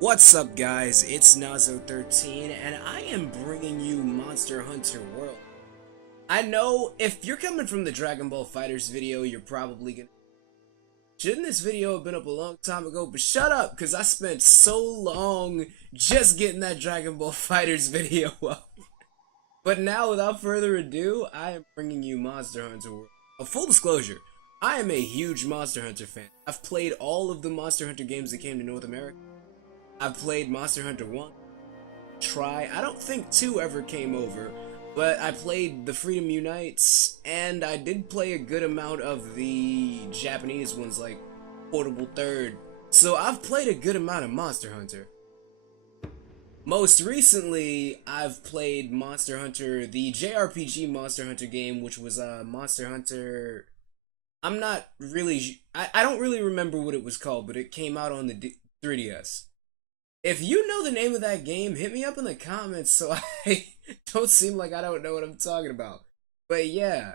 What's up guys, it's Nazo13 and I am bringing you Monster Hunter World. I know if you're coming from the Dragon Ball FighterZ video, you're probably gonna... Shouldn't this video have been up a long time ago? But shut up, because I spent so long just getting that Dragon Ball FighterZ video up. But now, without further ado, I am bringing you Monster Hunter World. Full disclosure, I am a huge Monster Hunter fan. I've played all of the Monster Hunter games that came to North America. I've played Monster Hunter 1, I don't think 2 ever came over, but I played the Freedom Unites, and I did play a good amount of the Japanese ones like Portable Third, so I've played a good amount of Monster Hunter. Most recently, I've played Monster Hunter, the JRPG Monster Hunter game, which was Monster Hunter... I don't really remember what it was called, but it came out on the 3DS. If you know the name of that game, hit me up in the comments so I don't seem like I don't know what I'm talking about. But yeah,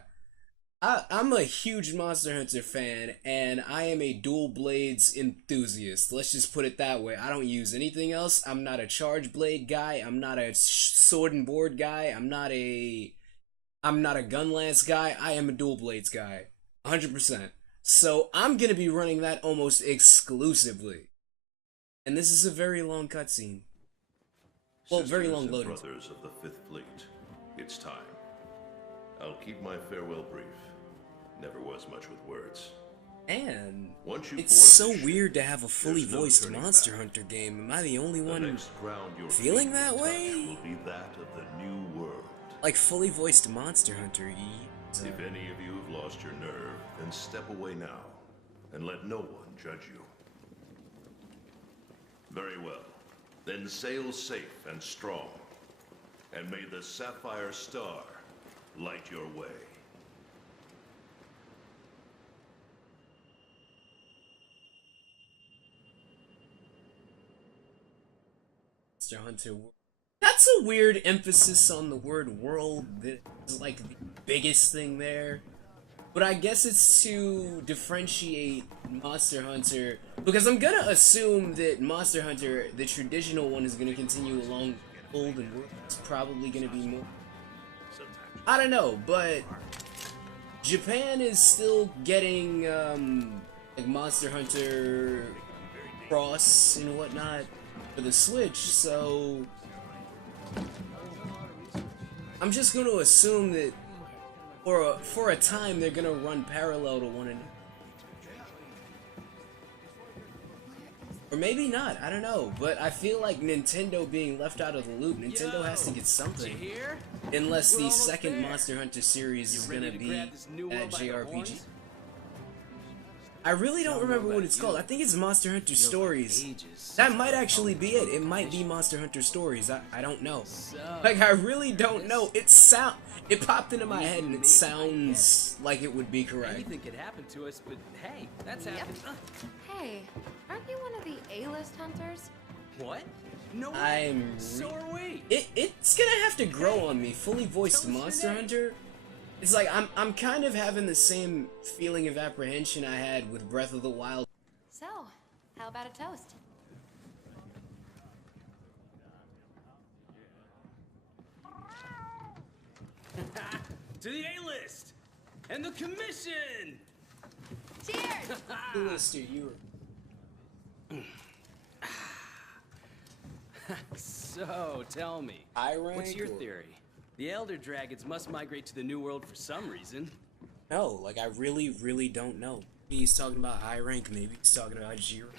I'm a huge Monster Hunter fan, and I am a dual blades enthusiast. Let's just put it that way. I don't use anything else. I'm not a charge blade guy. I'm not a sword and board guy. I'm not a gun lance guy. I am a dual blades guy. 100%. So I'm gonna be running that almost exclusively. And this is a very long cutscene. Well, very long loading. Brothers of the Fifth Fleet, it's time. I'll keep my farewell brief. Never was much with words. And it's so weird to have a fully voiced Monster Hunter game. Am I the only one feeling that way? Will be that of the new world. Like fully voiced Monster Hunter. If any of you have lost your nerve, then step away now, and let no one judge you. Very well. Then sail safe and strong, and may the Sapphire Star light your way. Monster Hunter World. That's a weird emphasis on the word world. That's like the biggest thing there. But I guess it's to differentiate Monster Hunter, because I'm gonna assume that Monster Hunter, the traditional one, is gonna continue along old and world. It's probably gonna be more. I don't know, but Japan is still getting like Monster Hunter Cross and whatnot for the Switch, so I'm just gonna assume that for a time, they're gonna run parallel to one another. Or maybe not, I don't know. But I feel like Nintendo being left out of the loop, Nintendo has to get something. Unless the second Monster Hunter series is gonna be at JRPG. I really don't remember what it's called. I think it's Monster Hunter Stories. That might actually be it. It might be Monster Hunter Stories. I don't know. Like, I really don't know. It popped into my head and it sounds like it would be correct. Anything could happen to us, but hey, that's happened. Hey, aren't you one of the A-list hunters? What? No way. So are we. It's gonna have to grow on me. Fully voiced Monster Hunter. It's like I'm kind of having the same feeling of apprehension I had with Breath of the Wild. So, how about a toast? To the A-list and the commission. Cheers! A-lister, you were... So, tell me, high rank, what's your theory? The Elder Dragons must migrate to the New World for some reason. No, like I really don't know. Maybe he's talking about high rank, maybe he's talking about Jiro.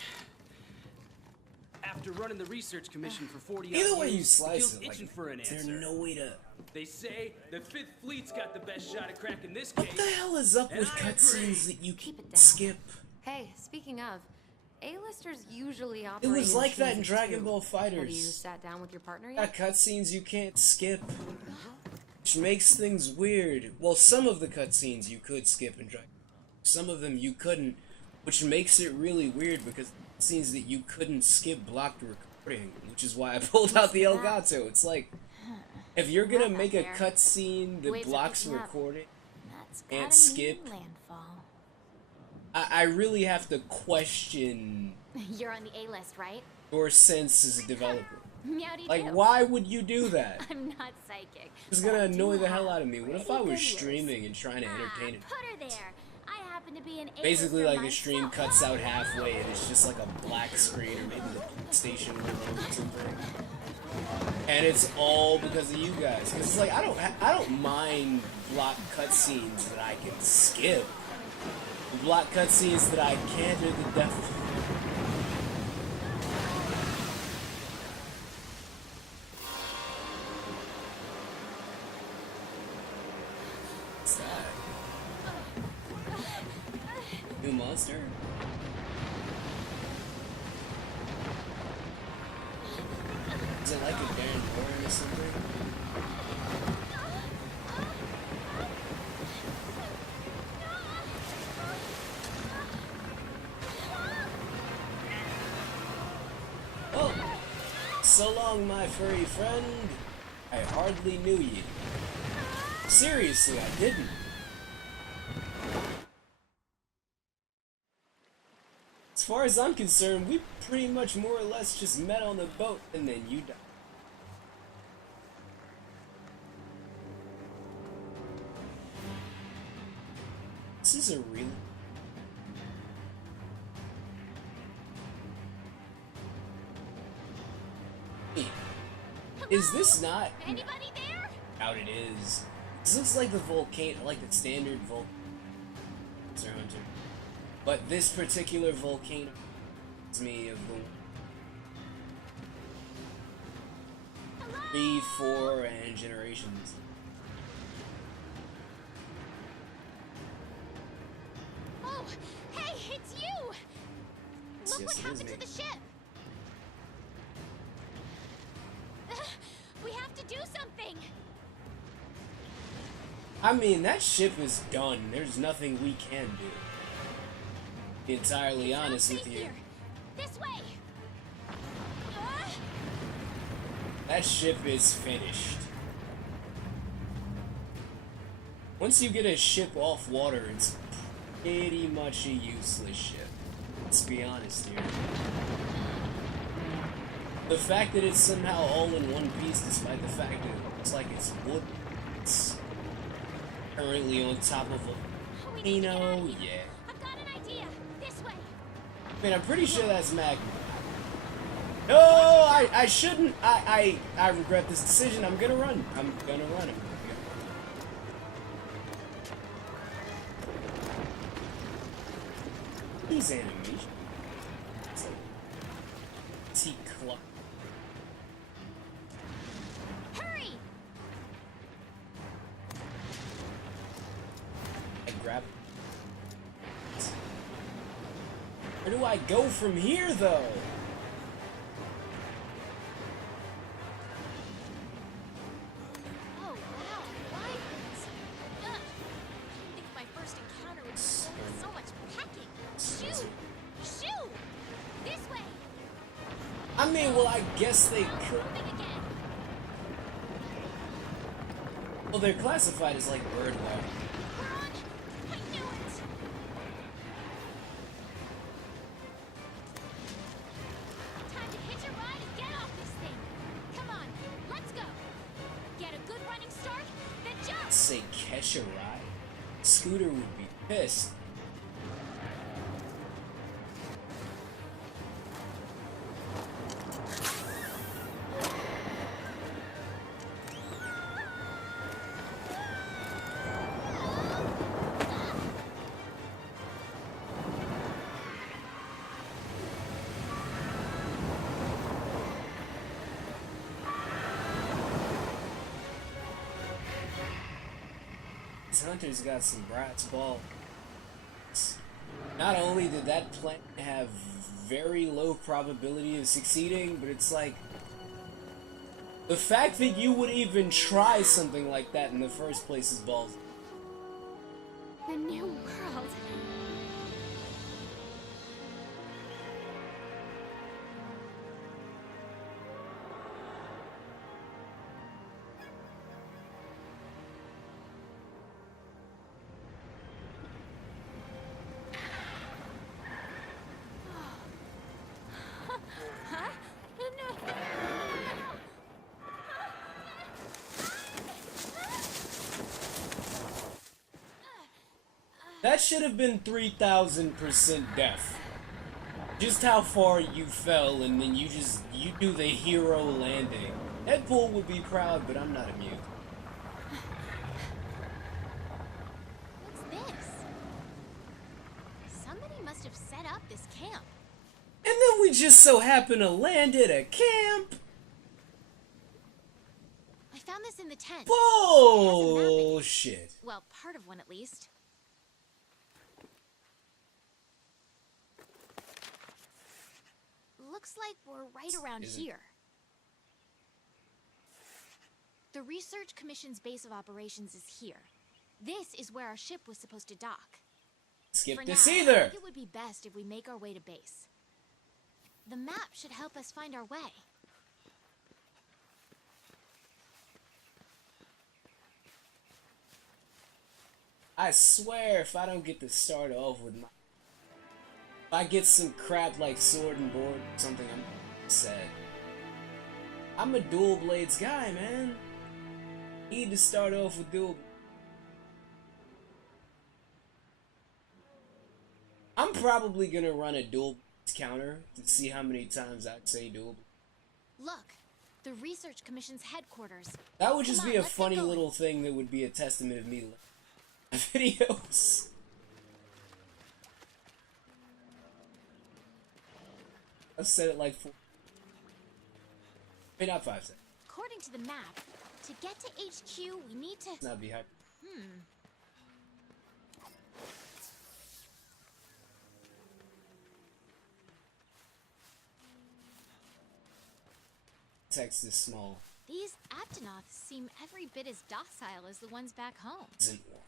After running the research commission for 40 Either way you years, slice the it, guild's itching for an is answer. there no way to... They say the Fifth Fleet's got the best shot at cracking this case. What the hell is up and with I cutscenes that you Keep it can down. skip? Hey, speaking of, A-listers usually It operate was like that in twos, Dragon too. Ball Have you FighterZ. sat down with your partner yet? Got cutscenes you can't skip, which makes things weird. Well, some of the cutscenes you could skip in Dragon Ball. Some of them you couldn't, which makes it really weird because scenes that you couldn't skip blocked recording, which is why I pulled out the Elgato. It's like, if you're gonna make a cutscene that blocks recording and skip, I really have to question You're on the A list, right? your sense as a developer. Meowdy Like, do. why would you do that? I'm not psychic. It's but gonna I do annoy the hell have out of me. What if pretty I was good ears. streaming and trying to entertain it? Put her there. I happen to be an Basically, A-lister like the stream myself. cuts out halfway and it's just like a black screen or maybe the station will load or something. And it's all because of you guys. Cause it's like I don't mind block cutscenes that I can skip. The block cutscenes that I can't do the death. What's that? New monster? Is it like a Baron Warren or something? Oh! So long, my furry friend. I hardly knew you. Seriously, I didn't. As far as I'm concerned, we pretty much more or less just met on the boat and then you died. This is a really... Hey, is this not... Anybody there? Out it is. This looks like the volcano, like the standard volcano. Hunter. But this particular volcano reminds me of the 3, 4, and Generations. Oh, hey, it's you! Look Yes, what it is happened me. to the ship! We have to do something! I mean, that ship is done. There's nothing we can do. To be entirely It's not honest safe with you. here. This way! That ship is finished. Once you get a ship off water, it's pretty much a useless ship. Let's be honest here. The fact that it's somehow all in one piece, despite the fact that it looks like it's wood, it's currently on top of a We need to get out volcano, of here. yeah. I've got an idea. This way. I mean, I'm pretty sure that's magma. No, I shouldn't. I regret this decision. I'm gonna run. I'm gonna run. These animations. It's like T-Club. Hurry! I grab it. Where do I go from here, though? Oh, wow. Wyverns. Ugh. I think my first encounter with so much packing. Shoo! Shoo! This way! I mean, well, I guess they could. Moving again. Well, they're classified as like bird life. We're on. I knew it. Time to hitch a ride and get off this thing. Come on, let's go. Get a good running start, then jump. Say catch a ride. Scooter would be pissed. This hunter's got some brat's balls. Not only did that plan have very low probability of succeeding, but it's like the fact that you would even try something like that in the first place is balls. The new world. Huh? That should have been 3,000% death. Just how far you fell, and then you do the hero landing. Deadpool would be proud, but I'm not amused. What's this? Somebody must have set up this camp. And then we just so happen to land at a camp. I found this in the tent. Bullshit. Well, part of one at least. Looks like we're right around here. The Research Commission's base of operations is here. This is where our ship was supposed to dock. Skip For this now, I either. think it would be best if we make our way to base. The map should help us find our way. I swear, if I don't get to start off with my... If I get some crap like sword and board or something, I'm sad. I'm a dual blades guy, man. Need to start off with dual... I'm probably gonna run a dual counter to see how many times I'd say dual. Look, the Research Commission's headquarters. That would just Come be on, a let's get funny going. little thing that would be a testament of me videos. I've said it like 4... Maybe not 5 seconds. According to the map, to get to HQ, we need to... Let's not be hyped. Text is small. These Aptonoths seem every bit as docile as the ones back home. Isn't war.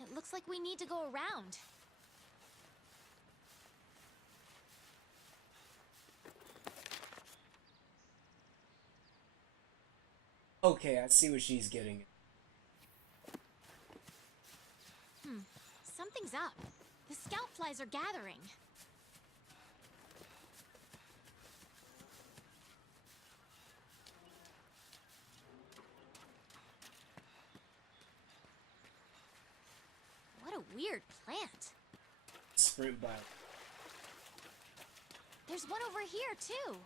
It looks like we need to go around. Okay, I see what she's getting at. Something's up. The scout flies are gathering. What a weird plant. Sprint by. There's one over here, too.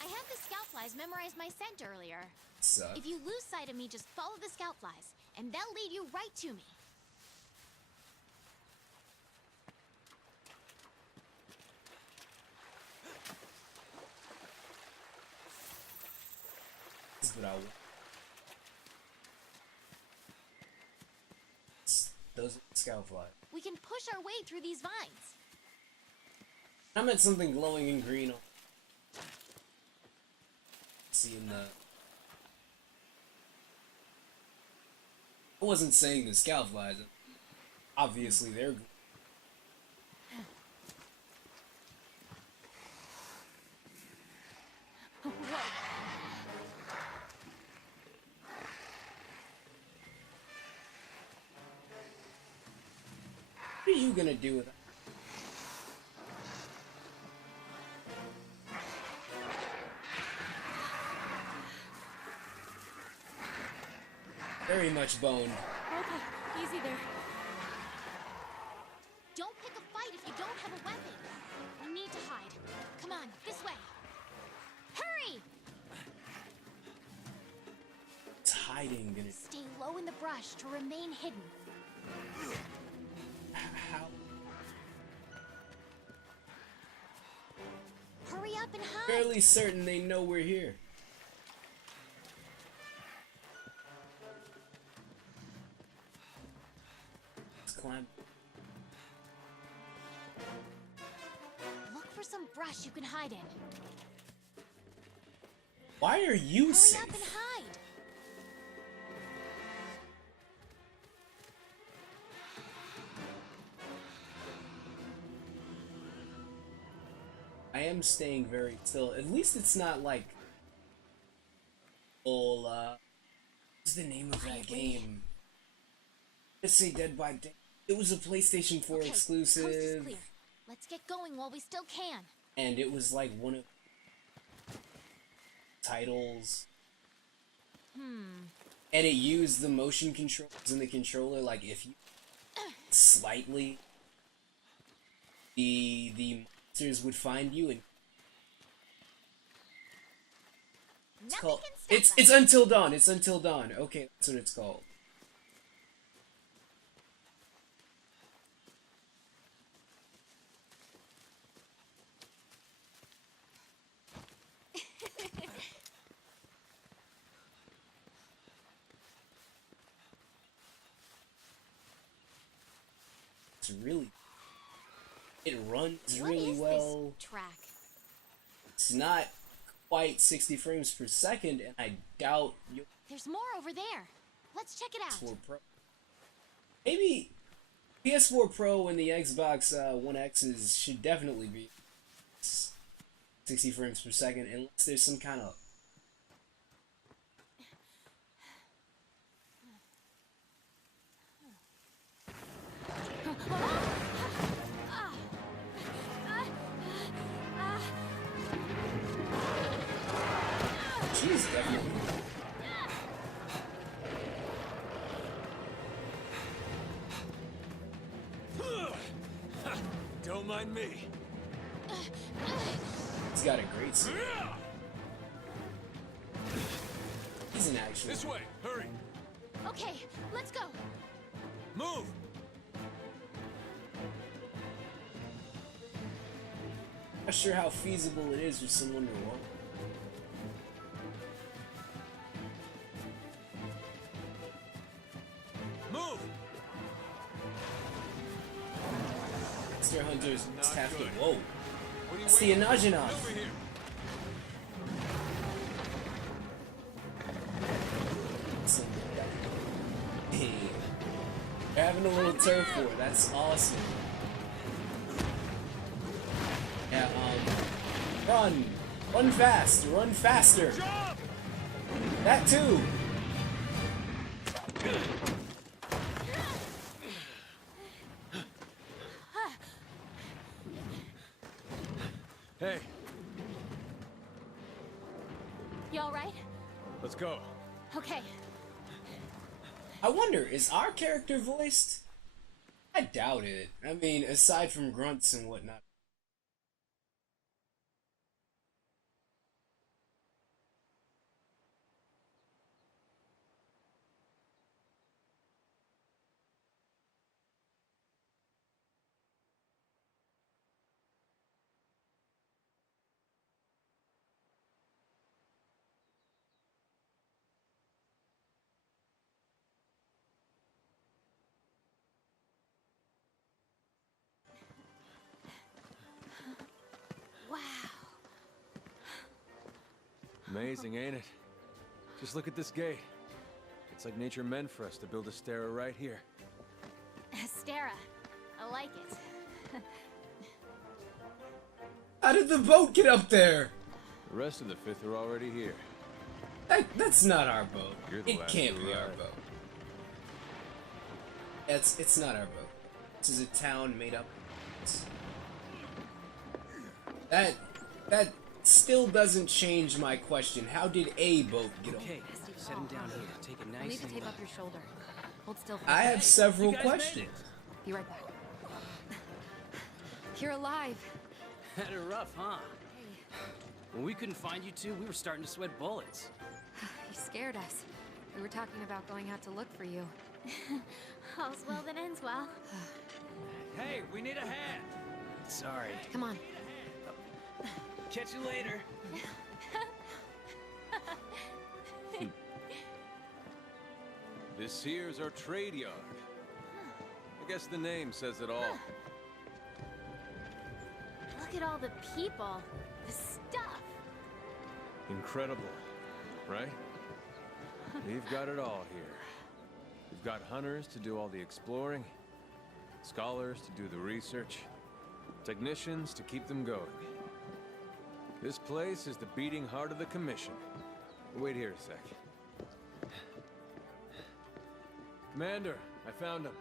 I had the scout flies memorize my scent earlier. Suck. If you lose sight of me, just follow the scout flies, and they'll lead you right to me. That's what I want. Those scout fly. We can push our way through these vines. I meant something glowing in green. Seeing the. I wasn't saying the scout flies. Obviously, they're. What are you gonna do with it? Very much boned. Okay, easy there. Don't pick a fight if you don't have a weapon. We need to hide. Come on, this way. Hurry! It's hiding. Gonna. Stay low in the brush to remain hidden. How? Hurry up and hide. Fairly certain they know we're here. Let's climb. Look for some brush you can hide in. Why are you Hurry safe? up and hide. I am staying very still. At least it's not like what's the name of that game? Let's say Dead by Day. It was a PlayStation 4 Okay, coast is exclusive, clear. Let's get going while we still can. and it was like one of titles. And it used the motion controls in the controller, like if you slightly, the monsters would find you, and it's Nothing called can stop it's us. Until Dawn. It's Until Dawn. Okay, that's what it's called. It's really, it runs What really is well. this track? It's not quite 60 frames per second, and I doubt you'll There's more over there. Let's check it out. PS4 Pro. Maybe PS4 Pro and the Xbox One X's should definitely be 60 frames per second, unless there's some kind of she's definitely. Don't mind me. He's got a great suit. He's an actual. This way, hurry. Okay, let's go. Move. Not sure how feasible it is for someone to walk. Move. Monster Hunter's Not Tafty. good. Whoa. What are you That's the waiting for? Anajinov. Over here. Hey. They're having a little turf war. That's awesome. Yeah, run! Run fast! Run faster! Jump! That too! Hey, You all right? let's go. Okay. I wonder, is our character voiced? I doubt it. I mean, aside from grunts and whatnot. Wow. Amazing, ain't it? Just look at this gate. It's like nature meant for us to build a stair right here. Stara. I like it. How did the boat get up there? The rest of the fifth are already here. That's not our boat. You're the It last can't to be our arrive. boat. It's not our boat. This is a town made up. That still doesn't change my question. How did a boat get Okay, over? set him down here. Take it I'll nice need to and tape up your shoulder. Hold still. For I a have sec. several You guys made questions. Be right back. You're alive. Had it rough, huh? When we couldn't find you two, we were starting to sweat bullets. You scared us. We were talking about going out to look for you. All's well that ends well. Hey, we need a hand. Sorry. Come on. Catch you later. This here's our trade yard. I guess the name says it all. Look at all the people. The stuff. Incredible, right? We've got it all here. We've got hunters to do all the exploring, scholars to do the research, technicians to keep them going. This place is the beating heart of the Commission. Wait here a sec. Commander, I found him.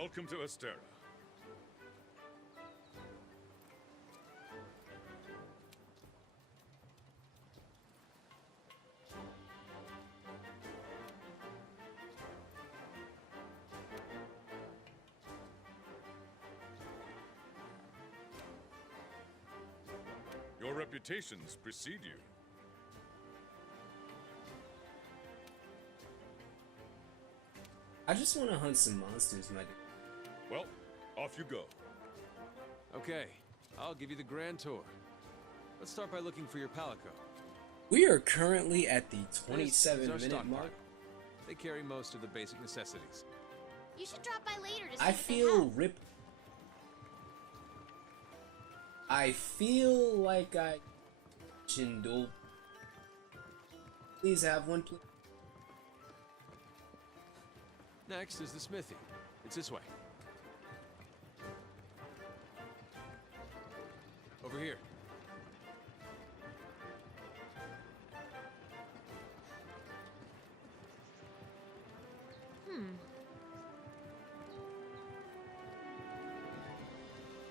Welcome to Astera. Your reputations precede you. I just want to hunt some monsters, my dude. Well, off you go. Okay, I'll give you the grand tour. Let's start by looking for your Palico. We are currently at the This is our 27-minute stockpile. mark. They carry most of the basic necessities. You should drop by later to see I what they feel have. rip. I feel like I Chindul. Please have one, please. Next is the smithy. It's this way. Over here.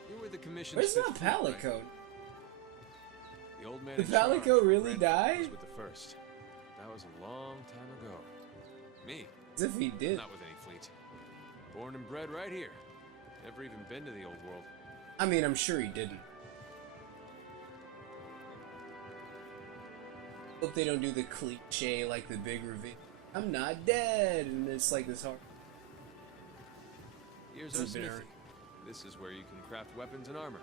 You're with the commission's Where's fifth my fleet, right? Palico? The old man The in charge Palico really ran died? things with the first. That was a long time ago. Me, As if he did. not with any fleet. Born and bred right here. Never even been to the old world. I mean, I'm sure he didn't. Hope they don't do the cliche like the big reveal. I'm not dead, and it's like this hard. Here's It's our a bit smithy. This is where you can craft weapons and armor.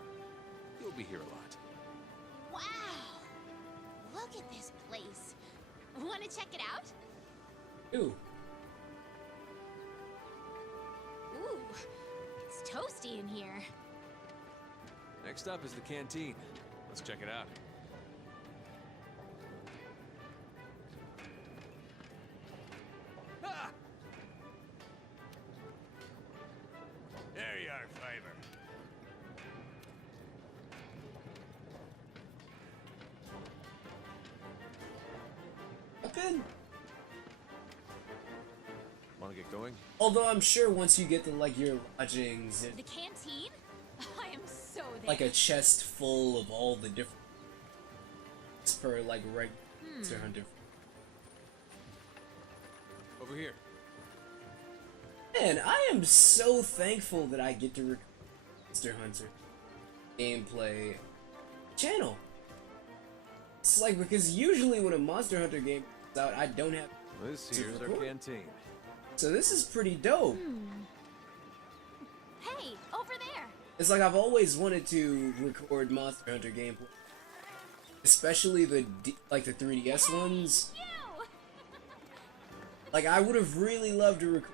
You'll be here a lot. Wow! Look at this place. Want to check it out? Ooh, Ooh, it's toasty in here. Next up is the canteen. Let's check it out. Ah! There you are, Fiver. good. Want to get going? Although I'm sure once you get to like your lodgings, The canteen? I am so there. like a chest full of all the different per like right Monster Hunter. Over here. Man, I am so thankful that I get to record Monster Hunter gameplay channel. It's like, because usually when a Monster Hunter game comes out, I don't have. This To here's our record? canteen. So this is pretty dope. Hey, over there. It's like I've always wanted to record Monster Hunter gameplay, especially the like the 3DS ones. You! Like I would have really loved to record.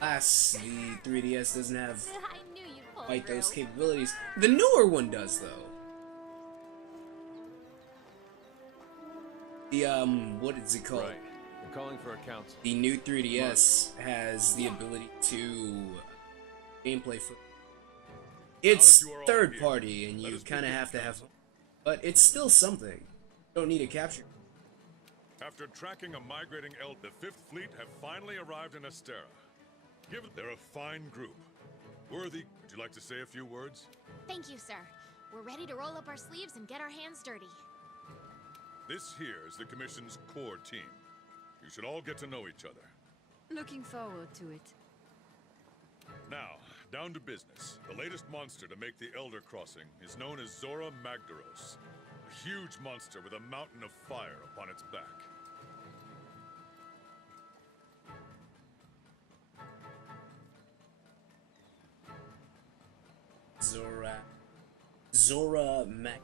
Alas, the 3DS doesn't have I knew you'd pull quite those through. capabilities. The newer one does, though. The what is it called? Right. They're calling for a council. The new 3DS has the ability to gameplay for. It's you are all third here, party, and let you us kind of begin have the to have, council. but it's still something. You don't need a capture. After tracking a migrating elk, the Fifth Fleet have finally arrived in Astera. They're a fine group. Worthy, would you like to say a few words? Thank you, sir. We're ready to roll up our sleeves and get our hands dirty. This here is the Commission's core team. You should all get to know each other. Looking forward to it. Now, down to business. The latest monster to make the Elder Crossing is known as Zora Magdaros. A huge monster with a mountain of fire upon its back. Zora Mac.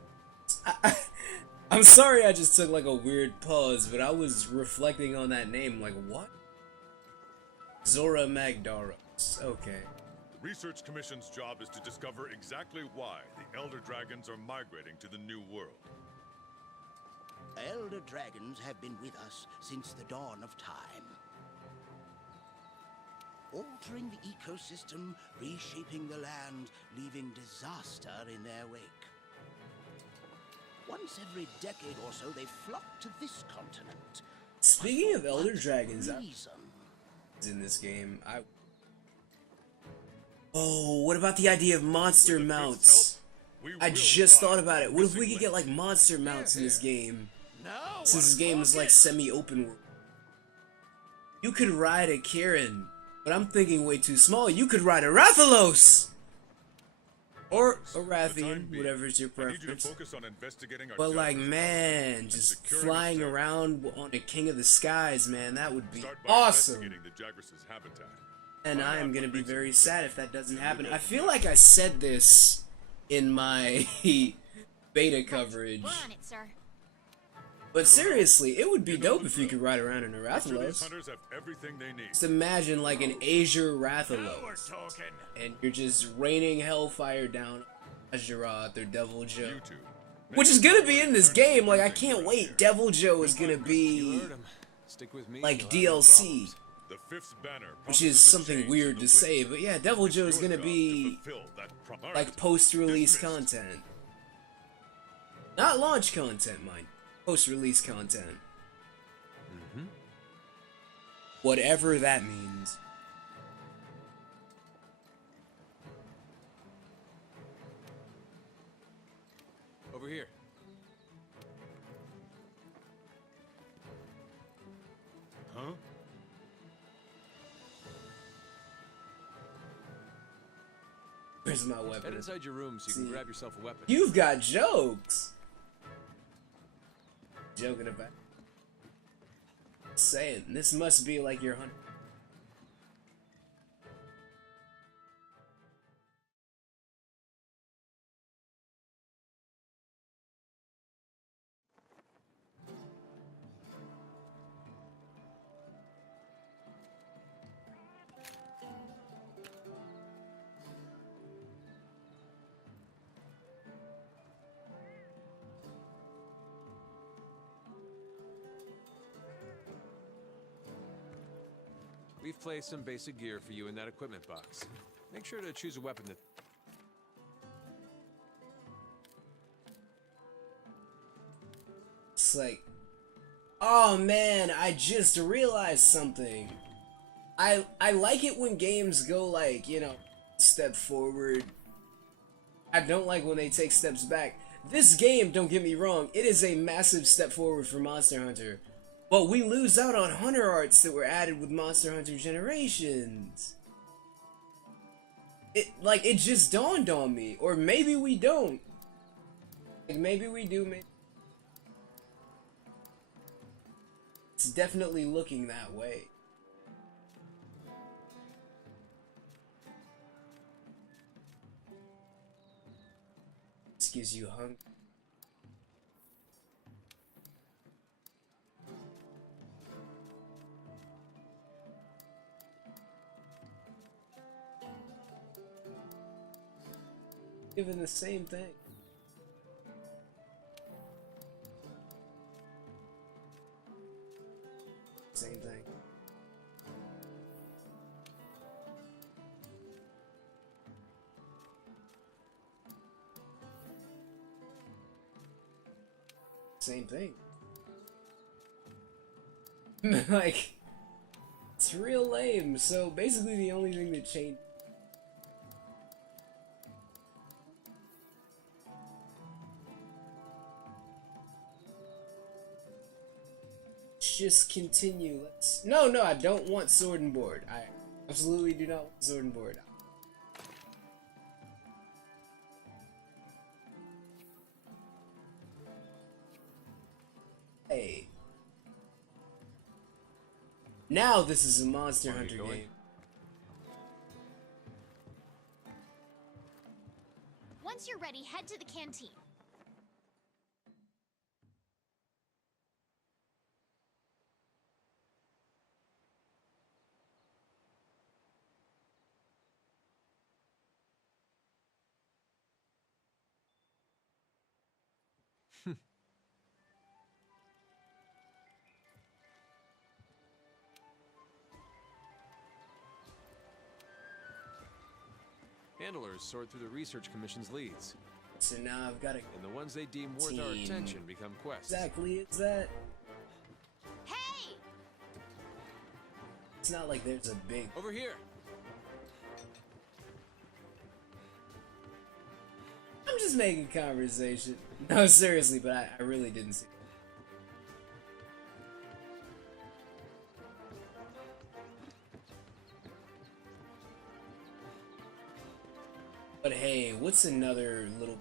I'm sorry, I just took like a weird pause, but I was reflecting on that name. Like what? Zora Magdaros. Okay. The Research Commission's job is to discover exactly why the Elder Dragons are migrating to the New World. Elder dragons have been with us since the dawn of time. Altering the ecosystem, reshaping the land, leaving disaster in their wake. Once every decade or so, they flock to this continent. Speaking of For Elder what Dragons, reason? in this game. Oh, what about the idea of monster With the fifth mounts? help, we I will just thought find about the it. What if we missing could get link. like monster mounts in this game? Now Since this game is like semi-open world. You could ride a Kieran, but I'm thinking way too small. You could ride a Rathalos! Or a Rathian, whatever's your I need you to preference. focus on investigating our But like, Japanese man, just securing flying its territory. around on a King of the Skies, man, that would be Start by awesome. investigating the Jagras' habitat. And Find I out am gonna what be makes it very tick. sad if that doesn't Then happen. we'll go I from feel there. like I said this in my beta coverage. We're on it, sir. But seriously, it would be You know dope the if you drill. could ride around in a Each of these Rathalos. hunters have everything they need. Just imagine like an Azure Rathalos. talking. And you're just raining hellfire down Azeroth or Devil Joe. You two. Which is gonna be in this game, like I can't wait. Devil Joe is gonna You be heard him. Stick with me. like you'll have no DLC. problems. The fifth banner Which promises is a something change weird in to the say, wind. but yeah, Devil Joe is Your gonna job be to fulfill that Alright, like post-release dismissed. content. Not launch content, mind. Post-release content. Whatever that means. Over here. Huh? Where's my Head weapon? inside your room so you See. can grab yourself a weapon. You've got jokes. Joking about. Saying this must be like your hunter. We've placed some basic gear for you in that equipment box. Make sure to choose a weapon that... It's like, oh man, I just realized something. I like it when games go like, you know, step forward. I don't like when they take steps back. This game, don't get me wrong, it is a massive step forward for Monster Hunter. But we lose out on Hunter arts that were added with Monster Hunter Generations. It just dawned on me. Or maybe we don't. Like, maybe we do, maybe. It's definitely looking that way. This gives you hunger. Given the same thing. Same thing. Same thing. Like, it's real lame. So basically the only thing that changed just continue. No, I don't want sword and board. I absolutely do not want sword and board. Hey. Now this is a Monster Are you Hunter going? game. Once you're ready, head to the canteen. Handlers sort through the Research Commission's leads. So now I've got to And the ones they deem worth our Team. attention become quests. exactly is that. Hey! It's not like there's a big... Over here. I'm just making conversation. No, seriously, but I really didn't see. But hey, what's another little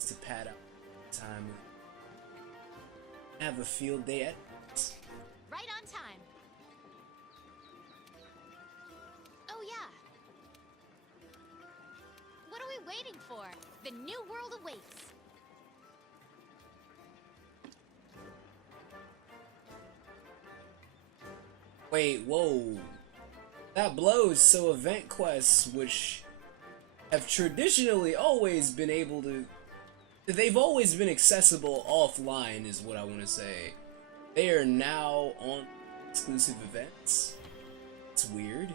to pad out time? Have a field day at... Right on time. Oh yeah. What are we waiting for? The new world awaits. Wait, whoa. That blows. So event quests, which have traditionally always been able to... They've always been accessible offline, is what I want to say. They are now on exclusive events. It's weird.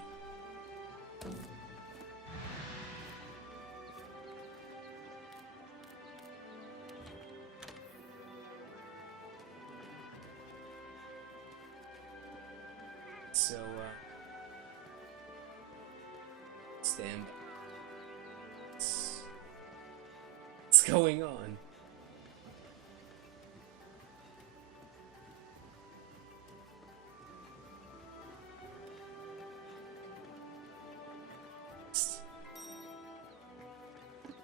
So, stand by. What's going on?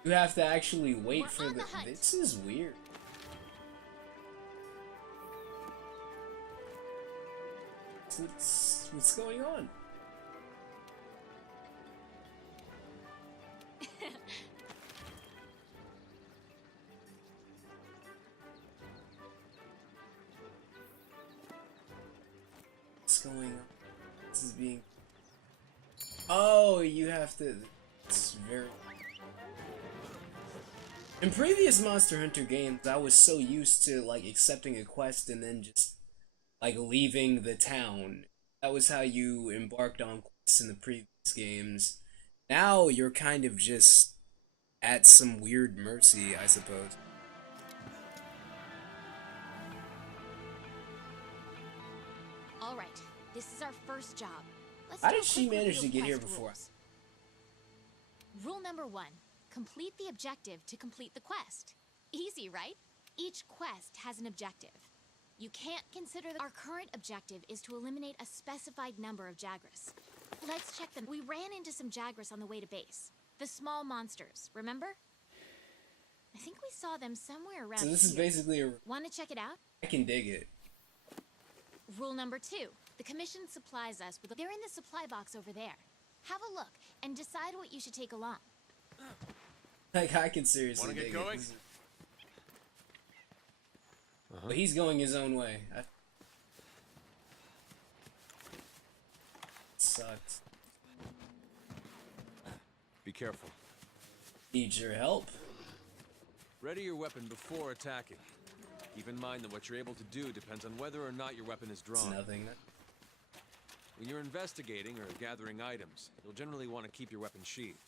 You have to actually wait We're for on the... the hunt. This is weird. What's going on? What's going on? This is being... Oh, you have to... It's very... In previous Monster Hunter games, I was so used to, like, accepting a quest and then just, like, leaving the town. That was how you embarked on quests in the previous games. Now, you're kind of just at some weird mercy, I suppose. All right, this is our first job. Let's How do a did she quick manage review to of get here quest before? rules. Rule number 1. Complete the objective to complete the quest. Easy, right? Each quest has an objective. You can't consider our current objective is to eliminate a specified number of Jagras. Let's check them. We ran into some Jagras on the way to base. The small monsters, remember? I think we saw them somewhere around So this is here. basically a... Want to check it out? I can dig it. Rule number 2. The commission supplies us with... They're in the supply box over there. Have a look and decide what you should take along. Like, I can seriously Wanna dig get going? it. But he's going his own way. Sucks. Be careful. Need your help? Ready your weapon before attacking. Keep in mind that what you're able to do depends on whether or not your weapon is It's drawn. nothing. When you're investigating or gathering items, you'll generally want to keep your weapon sheathed.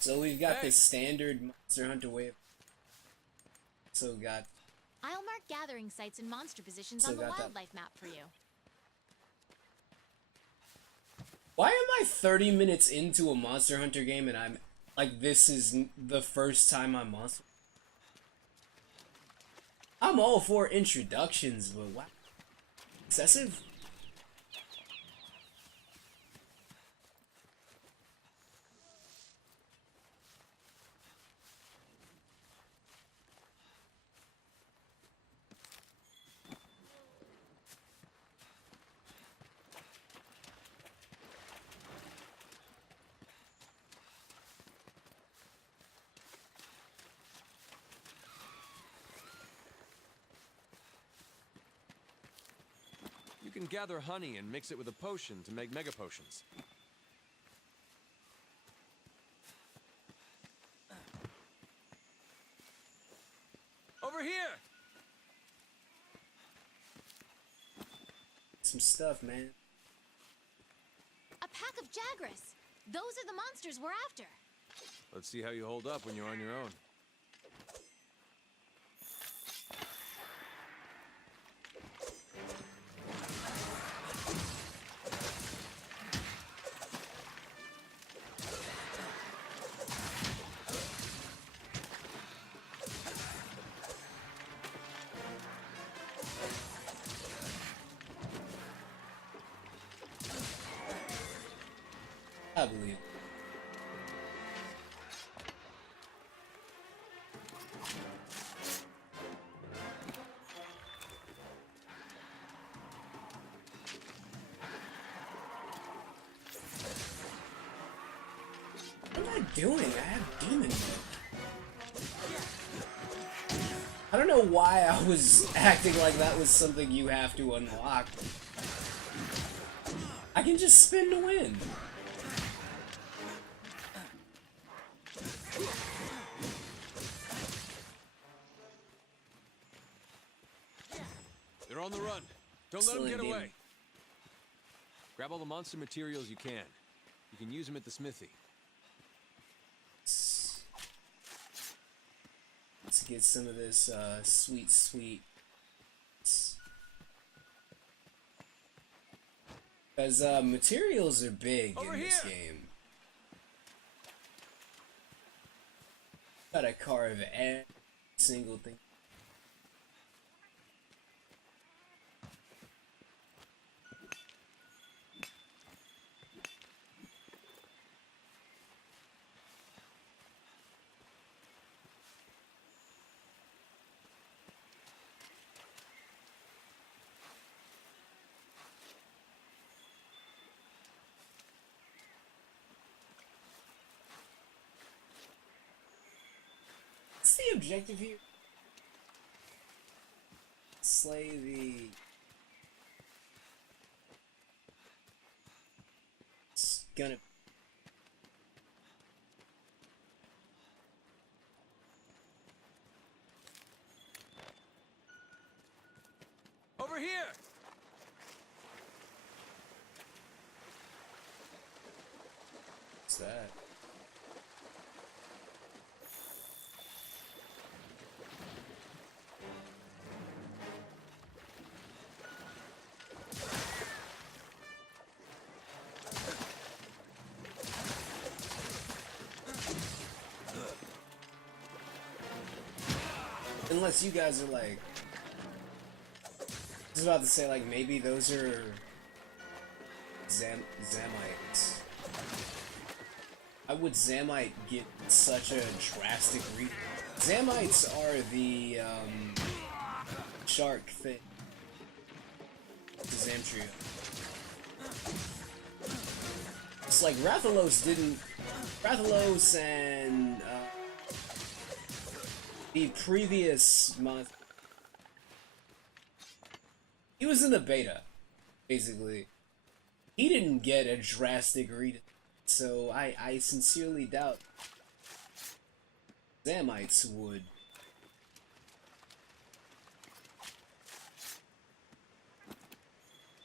So we've got Hey! the standard Monster Hunter way. So got... I'll mark gathering sites and monster positions So on the got that. wildlife map for you. Why am I 30 minutes into a Monster Hunter game and I'm... Like, this is the first time I'm Monster... I'm all for introductions, but wow. Excessive? You can gather honey and mix it with a potion to make mega potions. Over here! Some stuff, man. A pack of Jagras. Those are the monsters we're after. Let's see how you hold up when you're on your own. I believe. What am I doing? I have demon mode. I don't know why I was acting like that was something you have to unlock. I can just spin to win. They're on the run. Don't let them get away. Grab all the monster materials you can. You can use them at the smithy. Let's get some of this sweet. Because materials are big in this game. Gotta carve every single thing. What's the objective here? Slay the... It's gonna... Over here! What's that? Unless you guys are like... I was about to say, like, maybe those are... Zamites. Why would Zamite get such a drastic re... Zamites are the, shark thing. The Zamtrio. It's like Rathalos didn't... Rathalos and, the previous month... He was in the beta, basically. He didn't get a drastic read, so I sincerely doubt Zamites would.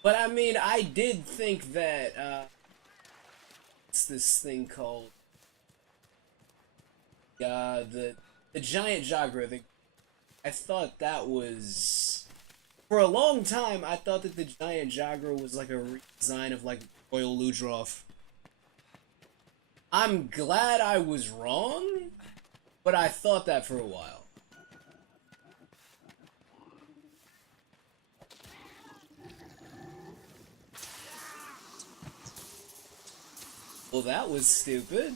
But I mean, I did think that, what's this thing called? The giant Jagra. I thought that was... For a long time, I thought that the giant Jagra was like a redesign of like Royal Ludroth. I'm glad I was wrong, but I thought that for a while. Well, that was stupid.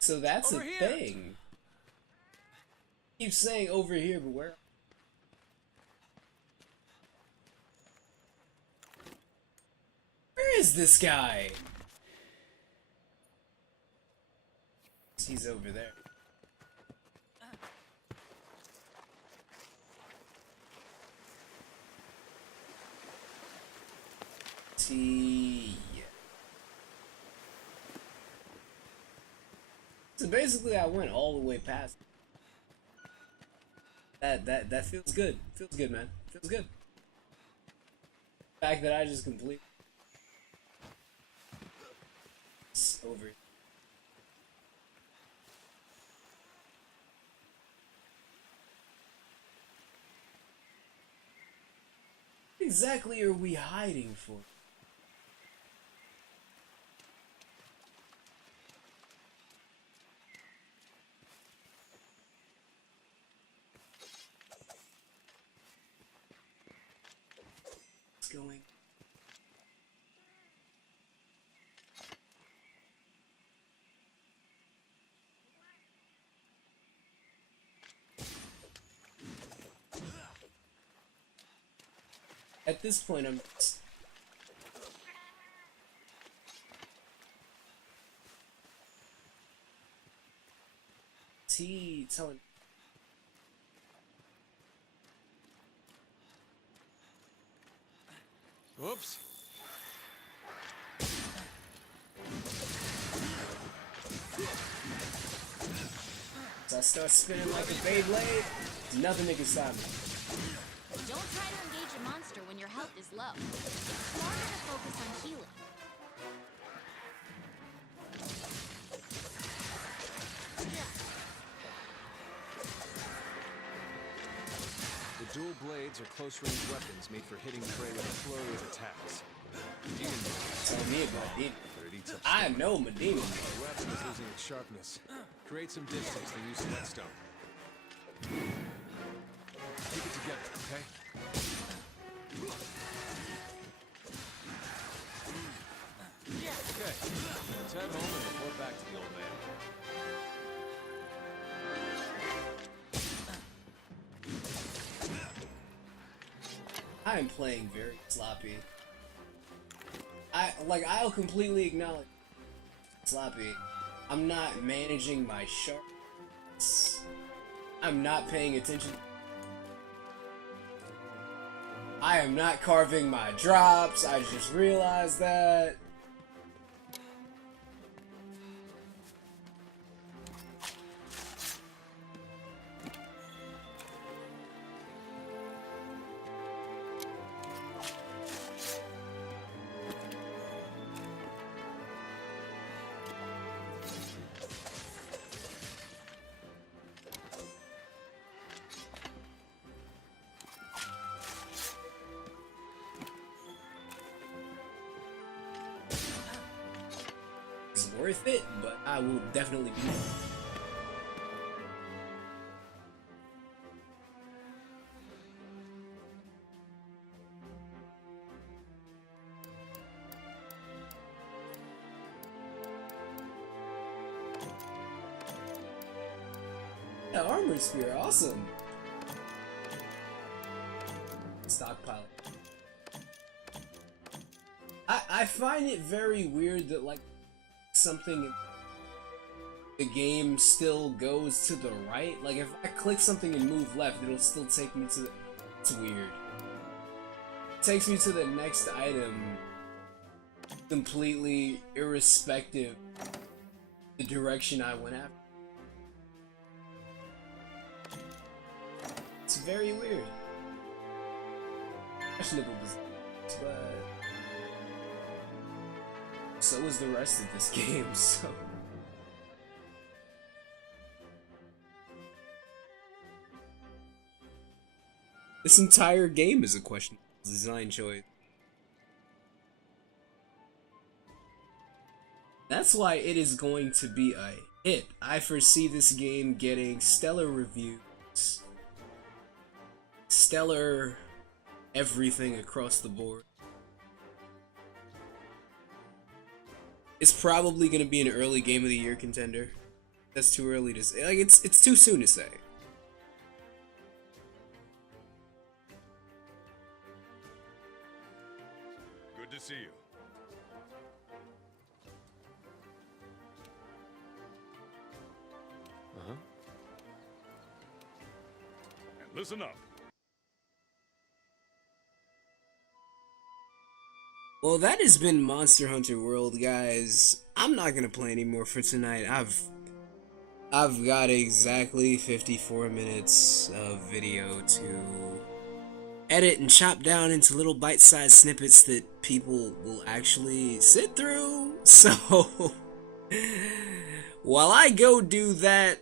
So that's a thing. Keep saying over here, but where? Where is this guy? He's over there. So basically, I went all the way past. That feels good. Feels good, man. Feels good. The fact that I just complete it's over. What exactly are we hiding for? going? At this point, I'm just... Is he telling... Whoops. So I start spinning like a Beyblade, nothing that can stop me. Don't try to engage a monster when your health is low. It's smarter to focus on healing. The dual blades are close-range weapons made for hitting prey with a flurry of attacks. Demon blades. Tell me about demon. Where it eats up I know my demon. The weapon is losing its sharpness. Create some distance and use whetstone. Keep it together, okay? Okay, let's head home and report back to the old man. I am playing very sloppy. I'll completely acknowledge sloppy. I'm not managing my sharps. I'm not paying attention. I am not carving my drops. I just realized that. It's worth it, but I will definitely be. Yeah, armor spear, awesome. Stockpile. I find it very weird that like something the game still goes to the right. Like if I click something and move left, it'll still take me to the... It's weird. It takes me to the next item completely irrespective of the direction I went after. It's very weird. Questionable design, but so is the rest of this game, so... This entire game is a questionable design choice. That's why it is going to be a hit. I foresee this game getting stellar reviews. Stellar everything across the board. It's probably gonna be an early game of the year contender. That's too early to say. Like it's too soon to say. Good to see you. Uh-huh. And listen up. Well, that has been Monster Hunter World, guys. I'm not gonna play anymore for tonight. I've got exactly 54 minutes of video to edit and chop down into little bite-sized snippets that people will actually sit through. So, while I go do that,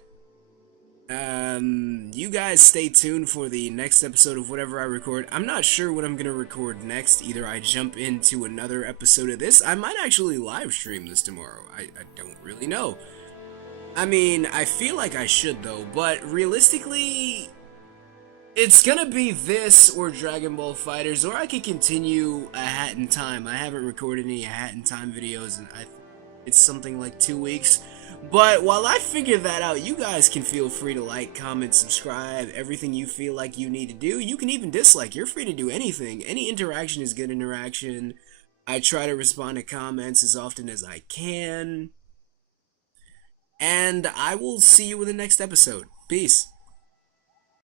you guys stay tuned for the next episode of whatever I record. I'm not sure what I'm gonna record next. Either I jump into another episode of this. I might actually live stream this tomorrow. I don't really know. I mean, I feel like I should though, but realistically, It's gonna be this or Dragon Ball FighterZ, or I could continue A Hat in Time. I haven't recorded any A Hat in Time videos, and it's something like 2 weeks. But while I figure that out, you guys can feel free to like, comment, subscribe, everything you feel like you need to do. You can even dislike. You're free to do anything. Any interaction is good interaction. I try to respond to comments as often as I can. And I will see you in the next episode. Peace.